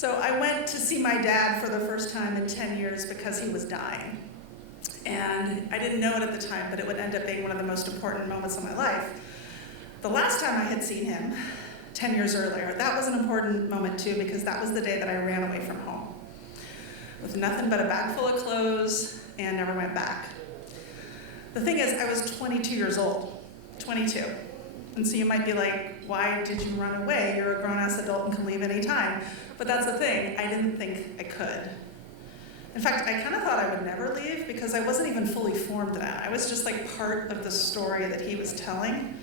So I went to see my dad for the first time in 10 years because he was dying. And I didn't know it at the time, but it would end up being one of the most important moments of my life. The last time I had seen him, 10 years earlier, that was an important moment too, because that was the day that I ran away from home with nothing but a bag full of clothes and never went back. The thing is, I was 22 years old, 22. And so you might be like, why did you run away? You're a grown-ass adult and can leave any time. But that's the thing, I didn't think I could. In fact, I kind of thought I would never leave because I wasn't even fully formed then. I was just like part of the story that he was telling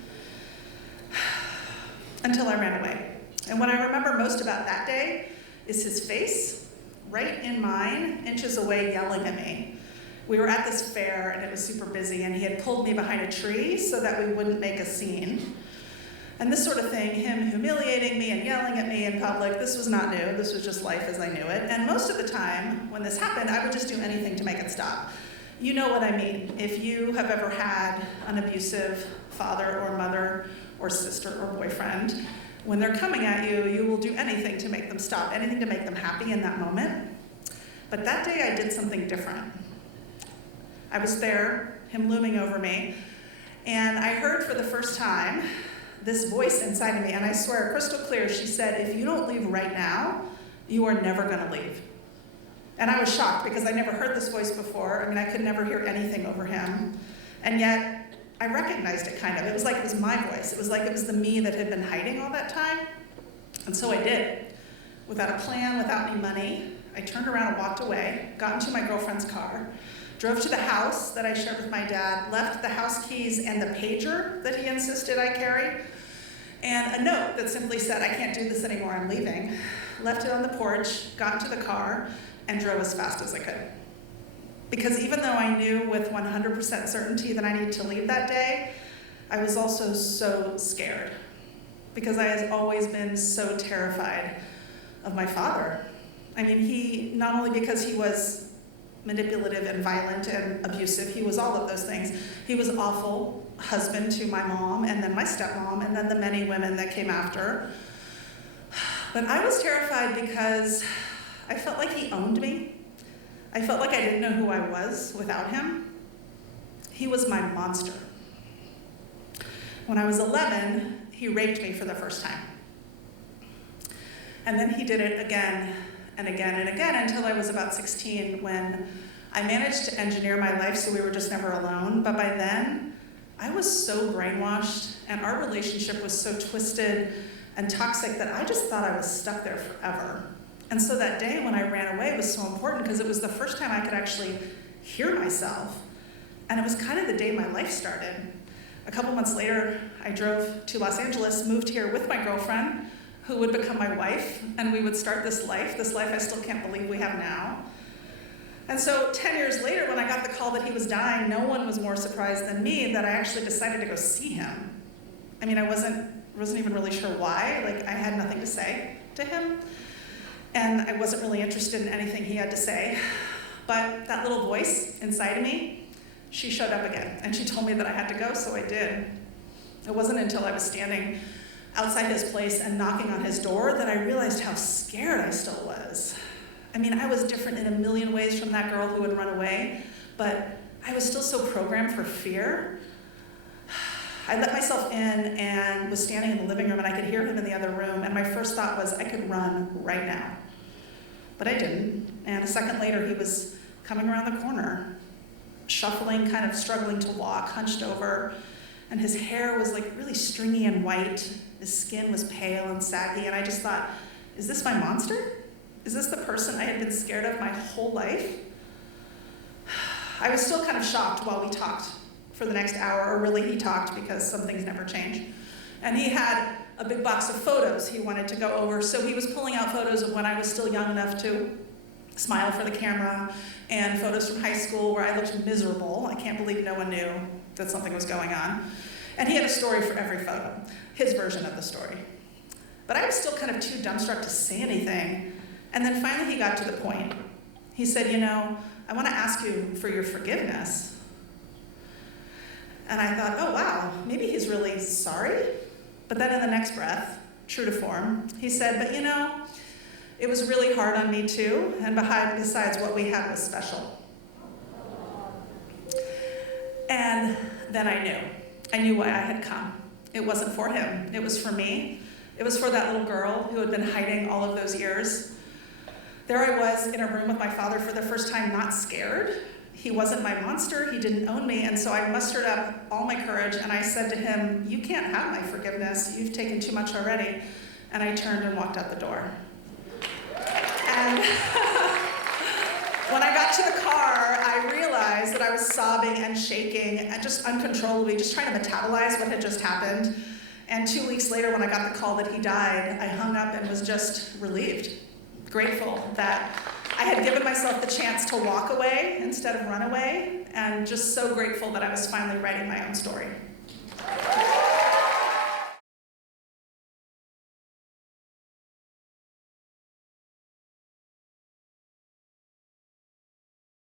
until I ran away. And what I remember most about that day is his face, right in mine, inches away, yelling at me. We were at this fair and it was super busy and he had pulled me behind a tree so that we wouldn't make a scene. And this sort of thing, him humiliating me and yelling at me in public, this was not new. This was just life as I knew it. And most of the time when this happened, I would just do anything to make it stop. You know what I mean. If you have ever had an abusive father or mother or sister or boyfriend, when they're coming at you, you will do anything to make them stop, anything to make them happy in that moment. But that day I did something different. I was there, him looming over me, and I heard for the first time this voice inside of me, and I swear, crystal clear, she said, if you don't leave right now, you are never gonna leave. And I was shocked because I never heard this voice before. I mean, I could never hear anything over him. And yet, I recognized it kind of. It was like it was my voice. It was like it was the me that had been hiding all that time. And so I did. Without a plan, without any money, I turned around and walked away, got into my girlfriend's car, drove to the house that I shared with my dad, left the house keys and the pager that he insisted I carry, and a note that simply said, I can't do this anymore, I'm leaving. Left it on the porch, got into the car, and drove as fast as I could. Because even though I knew with 100% certainty that I needed to leave that day, I was also so scared. Because I had always been so terrified of my father. I mean, he, not only because he was manipulative and violent and abusive, he was all of those things. He was an awful husband to my mom and then my stepmom and then the many women that came after. But I was terrified because I felt like he owned me. I felt like I didn't know who I was without him. He was my monster. When I was 11, he raped me for the first time. And then he did it again and again and again until I was about 16 when I managed to engineer my life so we were just never alone. But by then, I was so brainwashed and our relationship was so twisted and toxic that I just thought I was stuck there forever. And so that day when I ran away was so important because it was the first time I could actually hear myself. And it was kind of the day my life started. A couple months later, I drove to Los Angeles, moved here with my girlfriend, who would become my wife, and we would start this life I still can't believe we have now. And so 10 years later, when I got the call that he was dying, no one was more surprised than me that I actually decided to go see him. I mean, I wasn't even really sure why. Like, I had nothing to say to him, and I wasn't really interested in anything he had to say. But that little voice inside of me, she showed up again, and she told me that I had to go, so I did. It wasn't until I was standing outside his place and knocking on his door that I realized how scared I still was. I mean, I was different in a million ways from that girl who would run away, but I was still so programmed for fear. I let myself in and was standing in the living room and I could hear him in the other room, and my first thought was I could run right now. But I didn't, and a second later he was coming around the corner, shuffling, kind of struggling to walk, hunched over, and his hair was like really stringy and white. His skin was pale and saggy, and I just thought, is this my monster? Is this the person I had been scared of my whole life? I was still kind of shocked while we talked for the next hour, or really he talked because some things never change. And he had a big box of photos he wanted to go over, so he was pulling out photos of when I was still young enough to smile for the camera, and photos from high school where I looked miserable. I can't believe no one knew that something was going on. And he had a story for every photo, his version of the story. But I was still kind of too dumbstruck to say anything. And then finally he got to the point. He said, you know, I want to ask you for your forgiveness. And I thought, oh wow, maybe he's really sorry. But then in the next breath, true to form, he said, but you know, It was really hard on me too, and besides, what we had was special. And then I knew. I knew why I had come. It wasn't for him. It was for me. It was for that little girl who had been hiding all of those years. There I was in a room with my father for the first time, not scared. He wasn't my monster. He didn't own me. And so I mustered up all my courage and I said to him, "You can't have my forgiveness. You've taken too much already." And I turned and walked out the door. And when I got to the car, I realized that I was sobbing and shaking and just uncontrollably, just trying to metabolize what had just happened. And 2 weeks later, when I got the call that he died, I hung up and was just relieved, grateful that I had given myself the chance to walk away instead of run away, and just so grateful that I was finally writing my own story.